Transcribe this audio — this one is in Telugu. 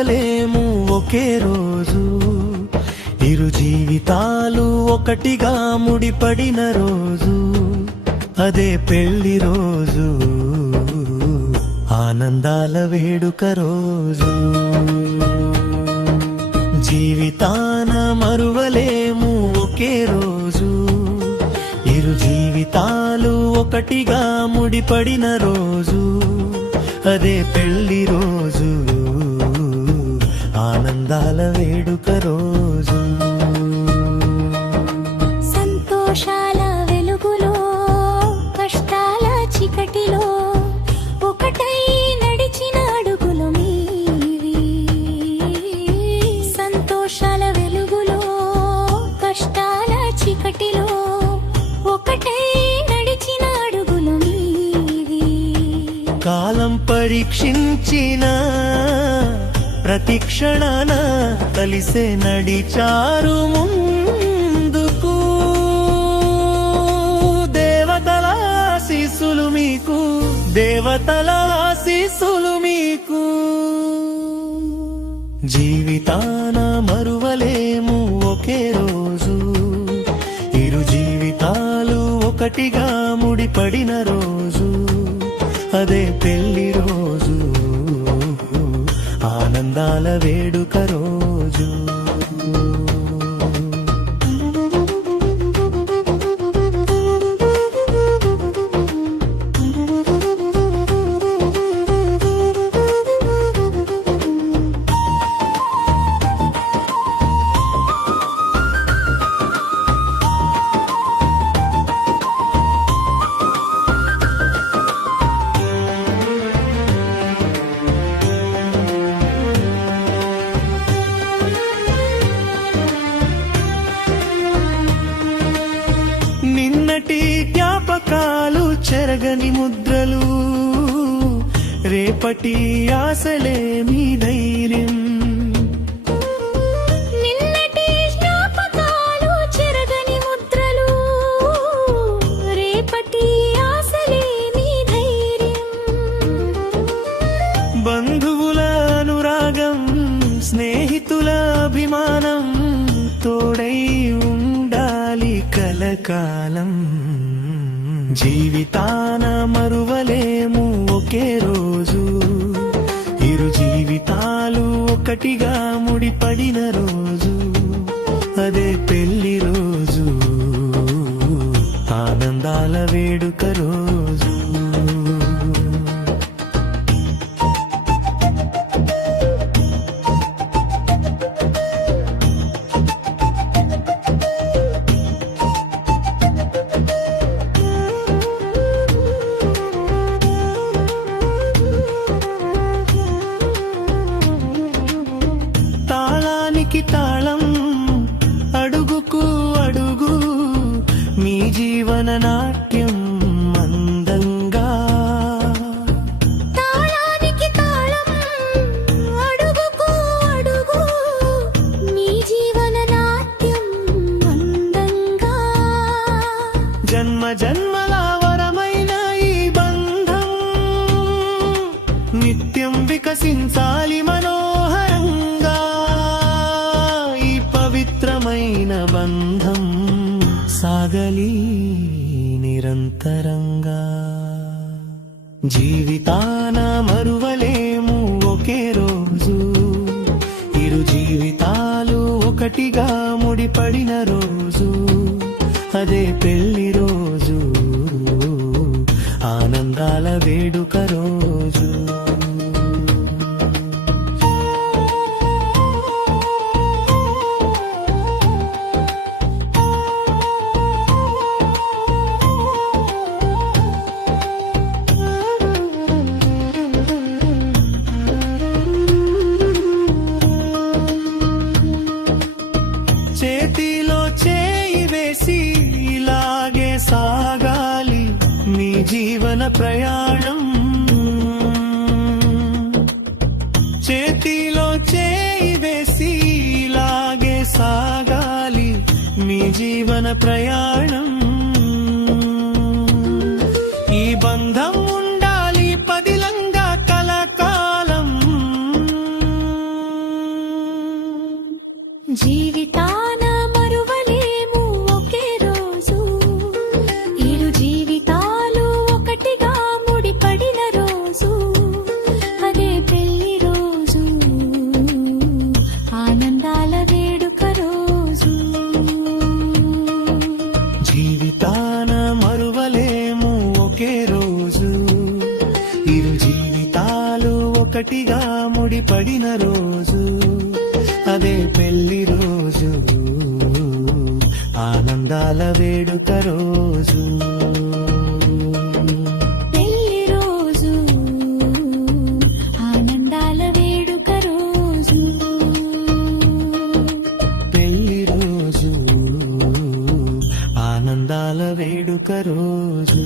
మరువలేము ఒకే రోజు, ఇరు జీవితాలు ఒకటిగా ముడిపడిన రోజు, అదే పెళ్లి రోజు, ఆనందాల వేడుక రోజు. జీవితాన మరువలేము ఒకే రోజు, ఇరు జీవితాలు ఒకటిగా ముడిపడిన రోజు, అదే పెళ్లి రోజు, ఆనందాల వేడుక రోజు. సంతోషాల వెలుగులో కష్టాల చీకటిలో ఒకటై నడిచిన అడుగులు మీవి. సంతోషాల వెలుగులో కష్టాల చీకటిలో ఒకటై నడిచిన అడుగులు మీవి. కాలం పరీక్షించిన ప్రతి క్షణాన కలిసే నడిచారు ముందుకు. దేవతల ఆశీస్సులు మీకు, దేవతల ఆశీస్సులు మీకు. జీవితాన మరువలేము ఒకే రోజు, ఇరు జీవితాలు ఒకటిగా ముడిపడిన రోజు, అదే పెళ్లి రోజు, ఆనందాల వేడుక రోజు. నిన్నటి జ్ఞాపకాలు చెరగని ముద్రలు, రేపటి ఆశలే మీ ధైర్యం. నిన్నటి జ్ఞాపకాలు చెరగని ముద్రలు, రేపటి ఆశలే మీ ధైర్యం. బంధువుల అనురాగం, స్నేహితుల అభిమానం తోడై ఉండాలి కలకాలం. జీవితాన మరువలేము ఒకే రోజు, ఇరు జీవితాలు ఒకటిగా ముడిపడిన రోజు, అదే పెళ్లి రోజు, ఆనందాల వేడుక రోజు. తాళానికి తాళం, అడుగుకు అడుగు, మీ జీవన నాట్యం అందంగా. తాళానికి తాళం, అడుగుకు అడుగు, మీ జీవన నాట్యం అందంగా. జన్మ జన్మల వరమైన ఈ బంధం నిత్యం వికసించాలి మనోహరంగా. ఈ పవిత్రమైన బంధం సాగలి నిరంతరంగా. జీవితాన మరువలేము ఒకే రోజు, ఇరు జీవితాలు ఒకటిగా ముడిపడిన రోజు, అదే పెళ్లి రోజు, ఆనందాల వేడుక రోజు. చేతిలో చేయి వేసి ఇలాగే సాగాలి మీ జీవన ప్రయాణం. చేతిలో చేయి వేసి ఇలాగే సాగాలి మీ జీవన ప్రయాణం. ఈ బంధం ఉండాలి పదిలంగా కలకాలం. జీవితాన మరువలేము ఒకే రోజు ఇరు జీవితాలు ఒకటిగా ముడిపడిన రోజు అదే పెళ్లి రోజు ఆనందాల వేడుక రోజు జీవితాన మరువలేము ఒకే రోజు ఇరు జీవితాలు ఒకటిగా ముడిపడిన రోజు అదే పెళ్లి రోజు ఆనందాల వేడుక రోజు పెళ్లి రోజు ఆనందాల వేడుక రోజు పెళ్లి రోజు ఆనందాల వేడుక రోజు